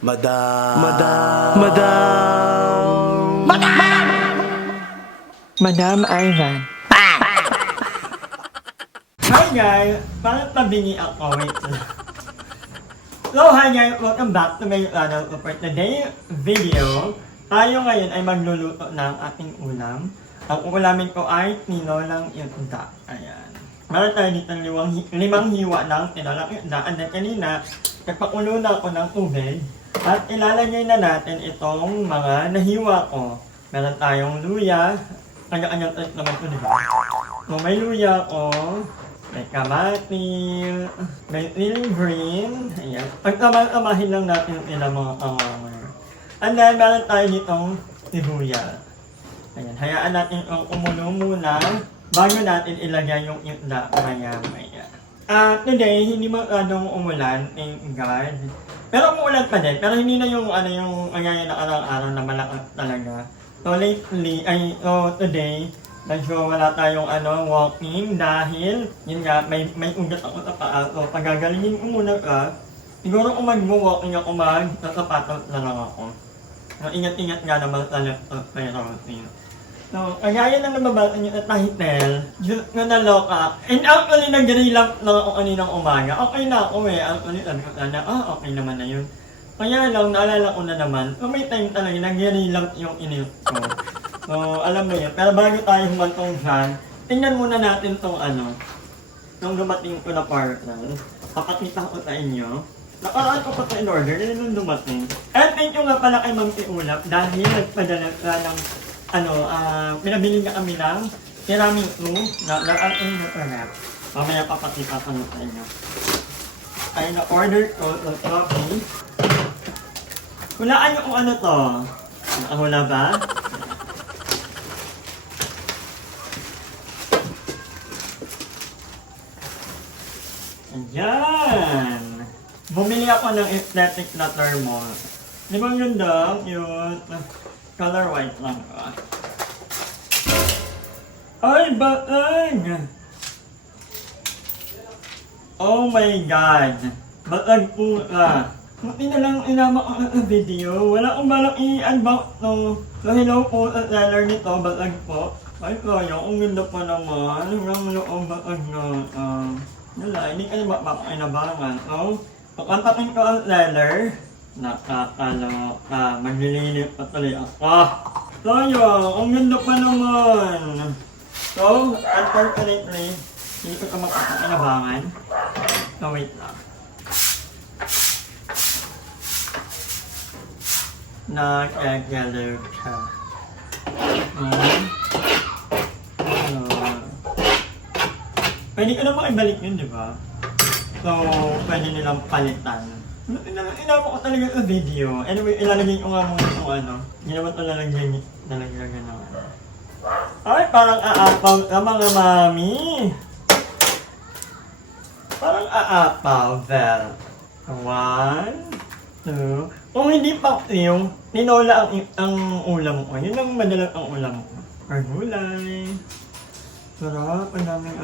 Madam. Madam Ivan. Hi guys! Parang tabingi ako. Wait lang. So hi guys! Welcome back to my channel. For today's video, tayo ngayon ay magluluto ng ating ulam. Ang ulamin ko ay tinolang isda. Ayan. Meron tayo dito limang hiwa ng tinolang isda. And then kanina, nagpakulo na ako ng tubig. At ilalagay na natin itong mga nahiwa ko. Meron tayong luya. Kanya-kanyang tayo naman ito, diba? So, may luya ko. May kamatis. May feeling green. Ayan. Pagtamang-tamahin lang natin yung ilang mga kawamer. And then, meron tayo ditong sibuyas. Ayan. Hayaan natin yung umulo muna bago natin ilagay yung isda maya-maya. Today, hindi masyadong umulan. Thank God. Pero umuulan pa din, pero hindi na yung kagaya na araw-araw na malakas talaga. So lately, today, medyo wala tayong walking dahil, yun nga, may ugat ako sa paa. So pagagalingin ko muna ka, siguro kung mag-walking ako sasapatos na lang ako. So ingat-ingat nga naman sa laptop kay Rosie. So, kagaya na nababasa niyo sa title, Diyos ko naloka. And actually, nag-relapse na ako kaninang umaga. Okay na ako eh. Actually, sabi ko sana, okay naman na yun. Kaya lang, naalala ko na naman, so may time talaga, nag-relapse yung inis ko. So, alam mo yun. Pero bago tayo humantong dyan, tingnan muna natin itong nung dumating ko na parcel. Papakita ko sa inyo. Nakaraan ko pa sa in-order, nung dumating. And thank you nga pala kay Ma'am Tiulap dahil nagpadala ka ng pinabili na kami ng tiramisu na wrap. Mamaya papakita ko sa inyo. Ay na-order ko sa Shopee. Hulaan nyo kung ano to. Nakahula ba? Ayan! Bumili ako ng aesthetic na thermos. Di ba yun daw? Yun. Color white lang ka. Ay, batag! Oh my God! Batag po ka. Buti na lang inama ko sa video. Wala akong balak i-unbox to. So hello po sa seller nito, batag po. Ay kaya, ang ganda pa naman. Hanggang yung batag na. Wala, hindi ka naman mapakinabangan. So, pakantakin ko ang seller. Nakakaloka, maglililit pa tuloy ako. So yun, ang ganda pa naman. So, unfortunately, hindi ko ito makakinabangan. So wait lang. Nakagalaw siya. Pwede ko naman ibalik yun, di ba? So, pwede nilang palitan. Inama ko talaga sa video. Anyway, ilalagay ko nga muna itong Hindi naman ito nalagyan na Ay, parang aapaw ka mga mami. Parang aapaw, Vel. 1, 2. Kung hindi pa yung tinola ang ulam ko. Yun ang madalas ang ulam ko. Gulay. Sarap, ang daming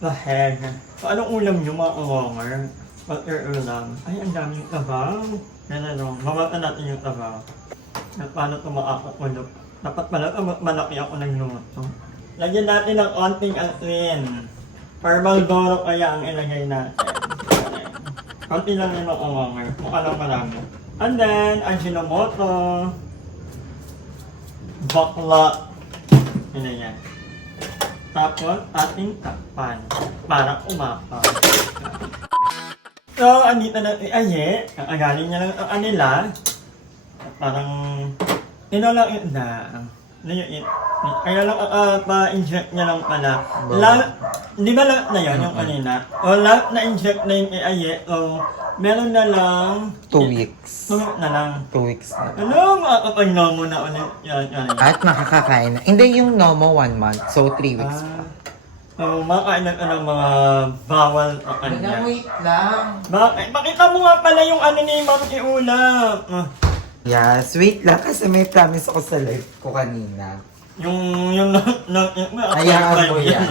laheg. So, anong ulam nyo mga kawanger? Butter ulam. Ay, ang daming tabaw. Yan mamata natin yung tabaw. At paano ito makakakulog? Dapat pala malaki ako ng luto. Lagyan natin ng onting asin. Parmalboro kaya ang ilagay natin. Konti lang yung makanganger. Mukha lang marami. And then, Ajinomoto. Bakla. Yun yan. Tapos, ating takpan. Para umapaw. So, andito na si Aye. Kakagaling niya lang ang kanila. Parang, tinolang isda. Kaya lang pa-inject niya lang pala. Di ba lahat na yun yung kanina? O lahat na-inject na yung Aye. So, meron na lang 2 weeks. 2 weeks na lang. 2 weeks na. Ano? Makakapag-nomo na ulit yan. At makakakain na. Hindi yung Nomo 1 month. So 3 weeks pa. So, makakain na ng mga bawal o kanya. Wait lang. Pakita mo nga pala yung ni Ma'am Iulap. Yes, wait lang kasi may promise ako sa live ko kanina. Yung Hayaan mo yan.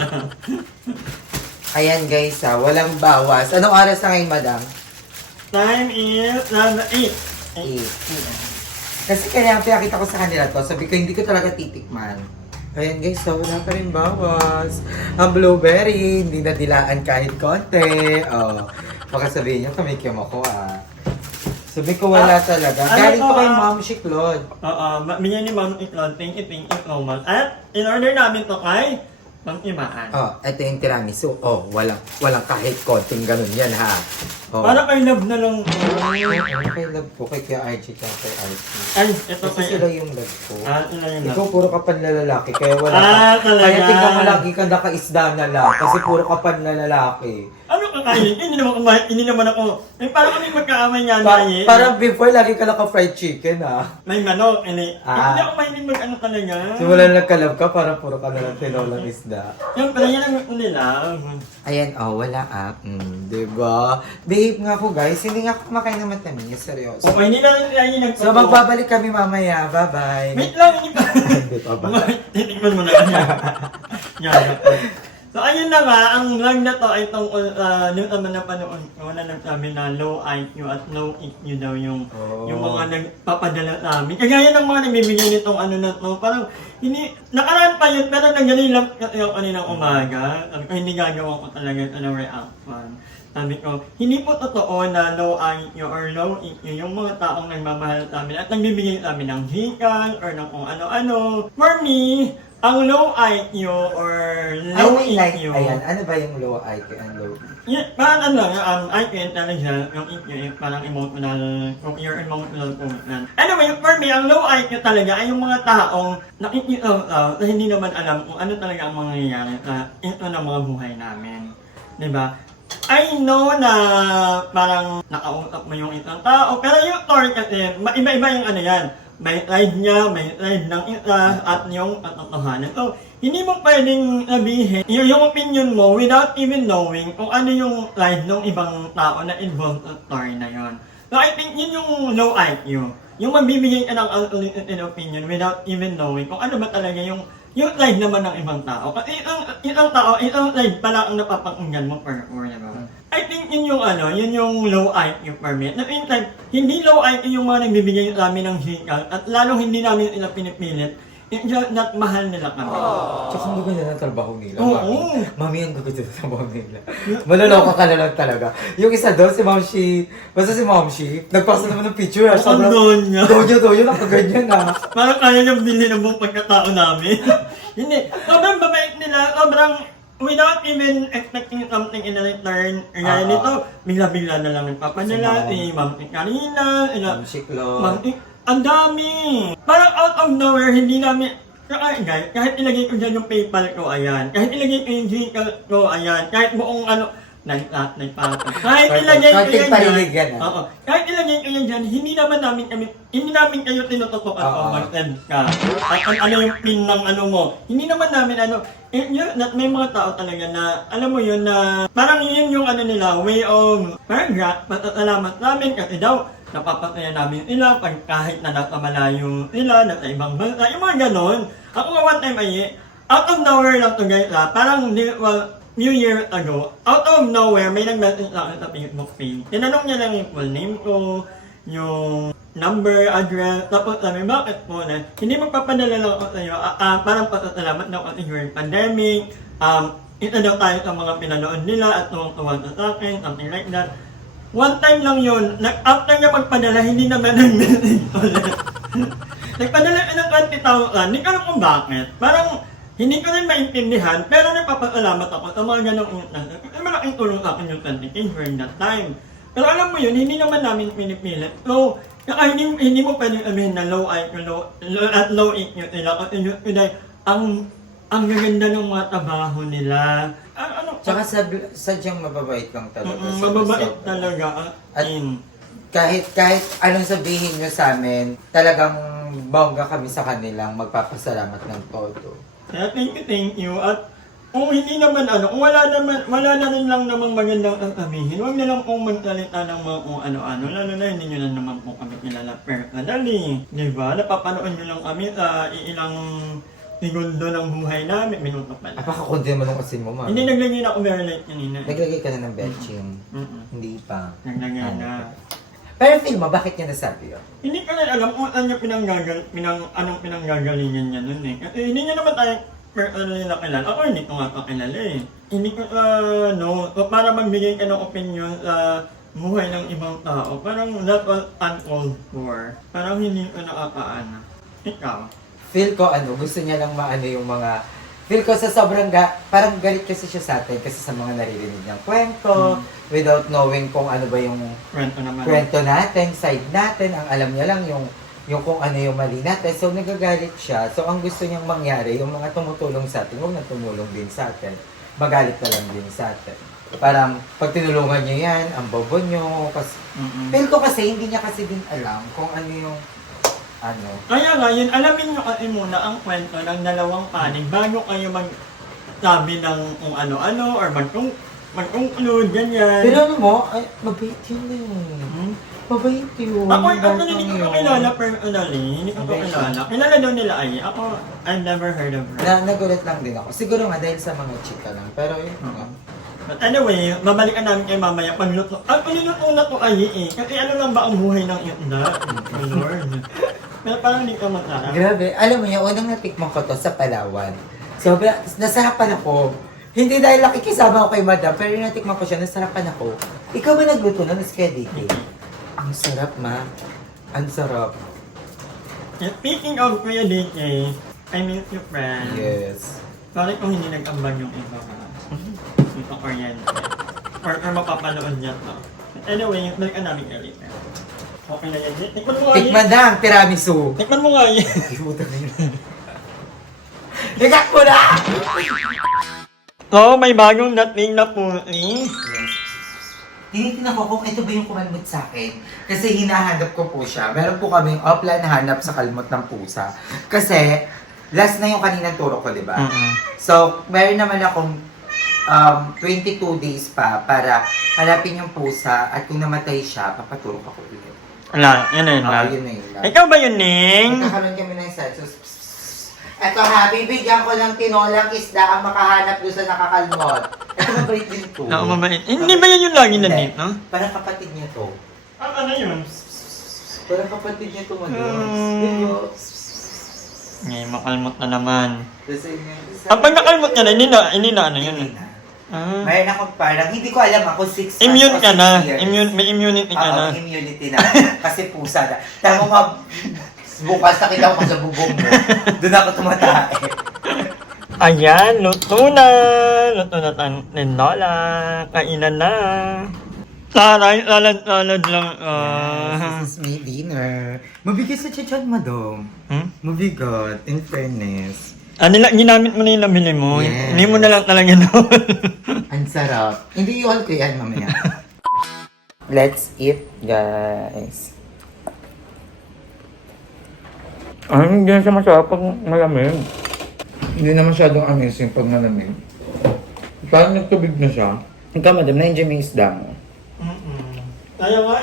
Ayan guys walang bawas. Anong oras na ngayon, madam? Time is 8. Kasi kaya pinakita ko sa kanila to, sabi ko hindi ko talaga titikman. Ayan guys, so wala pa rin bawas. Ang blueberry, hindi na dilaan kahit konti. Oh, baka sabihin niyo, tumikim ako Sabi ko wala talaga. Galing ko kay Ma'am Shiklod. Oo, bigyan ni Ma'am Iklod, thank you so much. At in-order namin to kay Ma'am Imaan. Ito yung tiramisu. Walang kahit konting ganun yan ha. Para kay love na lang. Kay love ko, kay RG ka, kay RG. Ay, ito Kasi kay... sila yung love ko. Ito na yung Ikaw love. puro ka panlalalaki, kaya wala Talaga. Kaya tingnan mo lagi ka nakaisda na lang, kasi puro ka panlalalaki. Ano kakain? Hindi naman ako. Parang kami magkaamay nga na Parang before, lagi ka naka-fried chicken May manok. Hindi ako mahilig mag-ano talaga. Simula na nagkalab ka, parang puro ka na lang tinolang isda. Siyempre, yan ang gusto nila. Ayan, wala diba? Behave nga ako guys, hindi nga ako kumakain ng matamis, seryoso. Okay, hindi na rin tayo nagpapagawa. So magbabalik kami mamaya, bye-bye. Wait lang, hindi pa. Hindi pa ba? Titikman mo na kanya. Yan. So ayun na nga, ang vlog na to ay tungkol, nung naman na panoon ko na nagsabi na low IQ at low EQ daw yung mga nagpapadala sa amin. Kagaya ng mga nagbibigay nitong ano na to, parang hindi, nakaraan pa yun, pero nagaling lang yung kaninang umaga. Sabi ko, hindi gagawa ko talaga ano reaction. Sabi ko, hindi po totoo na low IQ or low EQ yung mga taong nagmamahal sa amin at nagbibigay sa amin ng hikal or ng kung ano-ano. For me, ang low IQ or low EQ. Ayan, ano ba yung low IQ and low EQ? Parang IQ intelligence, yung EQ parang emotional, your emotional commitment. Anyway, for me, ang low IQ talaga ay yung mga taong nakikita na hindi naman alam kung ano talaga ang mangyayari sa ito ng mga buhay namin. Diba? I know na parang nakausap mo yung isang tao, pero yung story kasi, iba-iba yung ano yan. May side niya, may side ng isa, at yung katotohanan. So, hindi mo pwedeng sabihin yung opinion mo without even knowing kung ano yung side ng ibang tao na involved sa story na yon. So, I think yun yung low IQ. Yung magbibigay ka ng unsolicited opinion without even knowing kung ano ba talaga yung side naman ng ibang tao. Kasi isang tao, isang side pala ang napapakinggan mo per hour, diba? I think yun yung low IQ for me. At the same time, hindi low IQ yung mga nagbibigay sa amin ng hikal at lalong hindi namin sila pinipilit. It's just that mahal nila kami. Tsaka ang gaganda ng trabaho nila, Oo. Mami, ang gaganda ng trabaho nila. Maluloko ka na lang talaga. Yung isa doon, si Ma'am Shi, basta si Ma'am Shi, nagpasa naman ng picture. Ang donya. Donya, nakaganyan Parang kaya niyang bilhin ang buong pagkatao namin. Hindi. Sobrang babait nila. Sobrang without even expecting something in return. Kaya nito, bigla-bigla na lang nagpapadala. Si Ma'am Karina, Ma'am Shiklo. Ang dami! Parang out of nowhere, hindi namin... Guys, kahit ilagay ko dyan yung PayPal ko, ayan. Kahit ilagay ko yung Gcash ko, ayan. Kahit buong nagpapag. Kahit ilagay ko yan dyan. Oo. Kahit ilagay ko yan dyan, hindi namin kayo tinututukan o mag-send ka. At ano yung pin ng ano mo. Hindi naman namin may mga tao talaga na, alam mo yun na, parang yun yung ano nila, way of, pasalamat namin kasi daw, napapasaya namin sila pag kahit na nasa malayo sila, nasa ibang bansa, yung mga ganon. Ako nga one time out of nowhere lang to guys parang few years ago, out of nowhere, may nag-message sa akin sa Facebook page. Tinanong niya lang yung full name ko, yung number, address, tapos sabi, bakit po na, hindi magpapadala lang ako sa iyo, parang pasasalamat daw kasi during pandemic, ito daw tayo sa mga pinanood nila at tuwang-tuwa sa akin, something like that. One time lang yun, after niya magpadala, hindi naman nag-message ulit. Nagpadala ka ng 20,000, hindi ko alam kung bakit. Parang, hindi ko rin maintindihan, pero nagpapasalamat ako sa mga ganong instances. Kasi malaking tulong sa akin yung 20K during that time. Pero alam mo yun, hindi naman namin pinipilit. So, kaya hindi mo pwedeng sabihin na low IQ, low EQ nila. Kasi yun, ang gaganda ng mga trabaho nila. Tsaka sadyang mababait lang talaga. Mababait talaga. At kahit anong sabihin nyo sa amin, talagang bongga kami sa kanilang magpapasalamat ng todo. Kaya thank you. At kung hindi naman kung wala na rin lang namang magandang sasabihin, huwag na lang pong magsalita ng mga kung ano-ano. Lalo na hindi nyo na naman po kami kilala personally. Diba? Napapanood nyo lang kami sa ilang segundo ng buhay namin, minuto pa lang. Apakakunti naman ng asin mo, ma. Hindi, naglagay na ako very late kanina. Naglagay ka na ng belching. Mm-mm. Hindi pa. Naglagay na. Pero feel mo, bakit niya nasabi yun? Hindi ko rin alam kung anong anong pinanggagalingan niya nun eh. Kasi hindi niya naman tayo personally nakilala. Ako hindi ko nga kakilala eh. Hindi ko, para magbigay ka ng opinion sa buhay ng ibang tao, parang that was uncalled for. Parang hindi ko nakakaana. Ikaw? Feel ko gusto niya lang maano yung mga... Feel ko sa sobrang parang galit kasi siya sa atin kasi sa mga naririnig niyang kwento, without knowing kung ano ba yung kwento natin, side natin. Ang alam niya lang yung kung ano yung mali natin. So, nagagalit siya. So, ang gusto niyang mangyari, yung mga tumutulong sa atin, huwag na tumulong din sa atin. Magalit na lang din sa atin. Parang, pag tinulungan niyo yan, ang bobo niyo. Kasi, feel ko kasi, hindi niya kasi din alam kung ano yung Kaya nga, yun, alamin nyo kasi muna ang kwento ng dalawang panig bago kayo magsabi ng kung ano-ano or mag-conclude, ganyan. Pero ano mo, ay, mabait yun eh. Mabait yun. Ako hindi ko kakilala personally. Hindi ko kakilala. Kilala daw nila ay. Ako, I've never heard of her. Nagulat lang din ako. Siguro nga dahil sa mga chika lang. Pero yun nga. But anyway, babalikan namin kayo mamaya pagluto. Pagluto na to ay eh. Kasi ano lang ba ang buhay ng isda? Oh Lord. Pero parang hindi ka masarap. Grabe. Alam mo yun, unang natikman ko to sa Palawan. Sobra, nasarapan ako. Hindi dahil nakikisama ako kay Madam, pero yung natikman ko siya, nasarapan ako. Ikaw ba nagluto na? Kaya DK? Ang sarap, ma. Ang sarap. Speaking of Kuya DK, I miss you, friend. Yes. Sorry kung hindi nag-ambag yung iba ka. Ito Oriente. Or mapapanood niya to. Anyway, balikan namin kayo later. Okay na yan. Tikman mo nga yun. Tikman na ang tiramisu. Tikman mo nga yun. Ibutan na yun. Ligat mo na! Oh, may bagong dating na po eh. Tinitin ako kung ito ba yung kumalmot sa akin. Kasi hinahanap ko po siya. Meron po kaming offline na hanap sa kalmot ng pusa. Kasi, last na yung kaninang turo ko, di ba? So, meron naman akong 22 days pa para hanapin yung pusa at kung namatay siya, papaturo ko ulit. Wala, yun na yun lang. Yun na yun lang. Ikaw ba yun, Ning? Nagkakaroon kami ng census. Eto ha, bibigyan ko ng tinolang isda ang makahanap doon sa nakakalmot. Ito mabait din to. Oo, mabait. Hindi ba yan yung lagi na Hindi. dito? Parang kapatid niya to. Ano yun? Parang kapatid niya to, Ngayon, makalmot na naman. Kasi Ang pag nakalmot niya na, hindi na ano yun. Mayroon ako parang, hindi ko alam ako 6 months Immune o ka 6 na. years. May immunity ka na. Oo, immunity na. Kasi pusa na. Tama nga, bukas nakita ko sa bubong mo. Doon ako tumatae. Ayan, luto na. Luto na tayo ng Lola. Kainan na. Taray, lalad lang. This is my dinner. Mabigat sa tiyan, madam. Mabigat, in fairness. Ginamit mo na yung nabili mo. Yes. Hindi mo na lang talaga naman. Ang sarap. Hindi i-all ko yan mamaya. Let's eat, guys. Hindi na siya masarap pag malamig. Hindi na masyadong amazing pag malamig. Parang nagtubig na siya. Ikaw, madam, na-enjoy mo yung isda mo. Kaya nga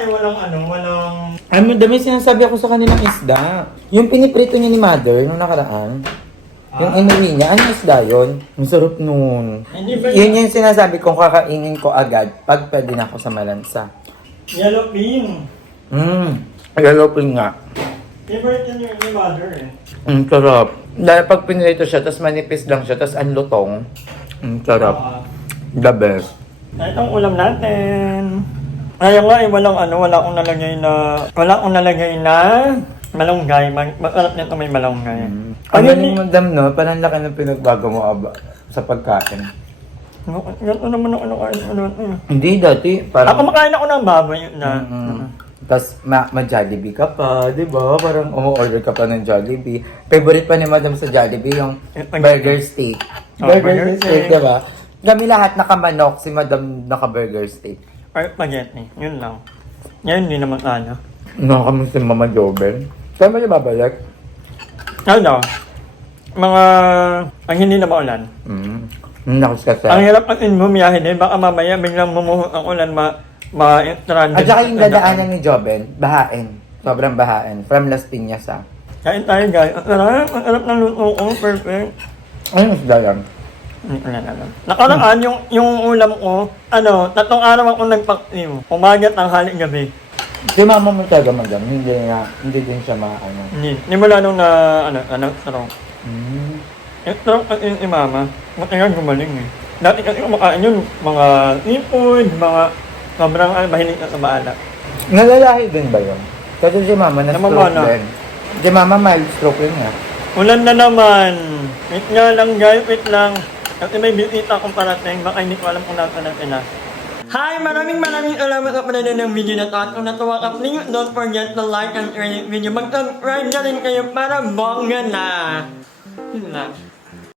walang... Ay, madami sinasabi ako sa kanilang isda. Yung piniprito niya ni mother nung nakaraan. Yung inuwi niya, ano isda yun? Ang sarap nun. Hindi ba Yun yung sinasabi kong kakainin ko agad pag pwede na ako sa malansa. Yellow pin. Yellow pin nga. Favorite yun yung ni mother eh. Ang sarap. Dahil pag pinirito siya, tapos manipis lang siya, tapos ang lutong. Ang sarap. The best. Itong ulam natin. Kaya nga wala akong nalagay na malunggay. Masarap nito may malunggay. Ang galing madam, no? Parang laki ng pinagbago mo sa pagkain. Ganito naman Hindi, dati. Ako makain ako ng baboy na. Tapos ma-Jollibee ka pa, di ba? Parang umu-order ka pa ng Jollibee. Favorite pa ni madam sa Jollibee yung burger steak. Burger steak, di ba? Kami lahat nakamanok, si madam naka-burger steak. Or spaghetti. Yun lang. Yan, hindi naman ano. Kami si Mama Jobel. Saan ba niya babalik? Ano? Ang hindi na maulan. Nakus kasi. Ang hirap at bumiyahin eh. Baka mamaya biglang mumuhot ang ulan ma-stranded. At saka yung dadaanan ni Jobel, bahain. Sobrang bahain. From Las Piñas, ah. Kain tayo guys. Ang sarap ng luto ko. Perfect. Ayun, mas dalang. Nakaraan yung ulam ko, 3 araw ako nagpakliw. Umaga, tanghali, gabi. Si mama mo talaga madam, hindi din siya maano. Hindi mula nung tarong. Mm. Yung tarong at yung mama, matagal gumaling eh. Dati kasi kumakain yun, mga seafood, mga sobrang mahilig na sa maalat. Nalalahi din ba yun? Kasi si mama na-stroke Namamana. din. Si mama mild stroke yun nga. Ulan na naman. Wait nga lang guys, wait lang. Kasi may bisita akong parating, baka hindi ko alam kung nasa natin na. Hi! Maraming salamat sa panonood ng video na to. At kung natuwa ka, please don't forget to like and share this video. Mag-subscribe na rin kayo para bongga na. Yun lang.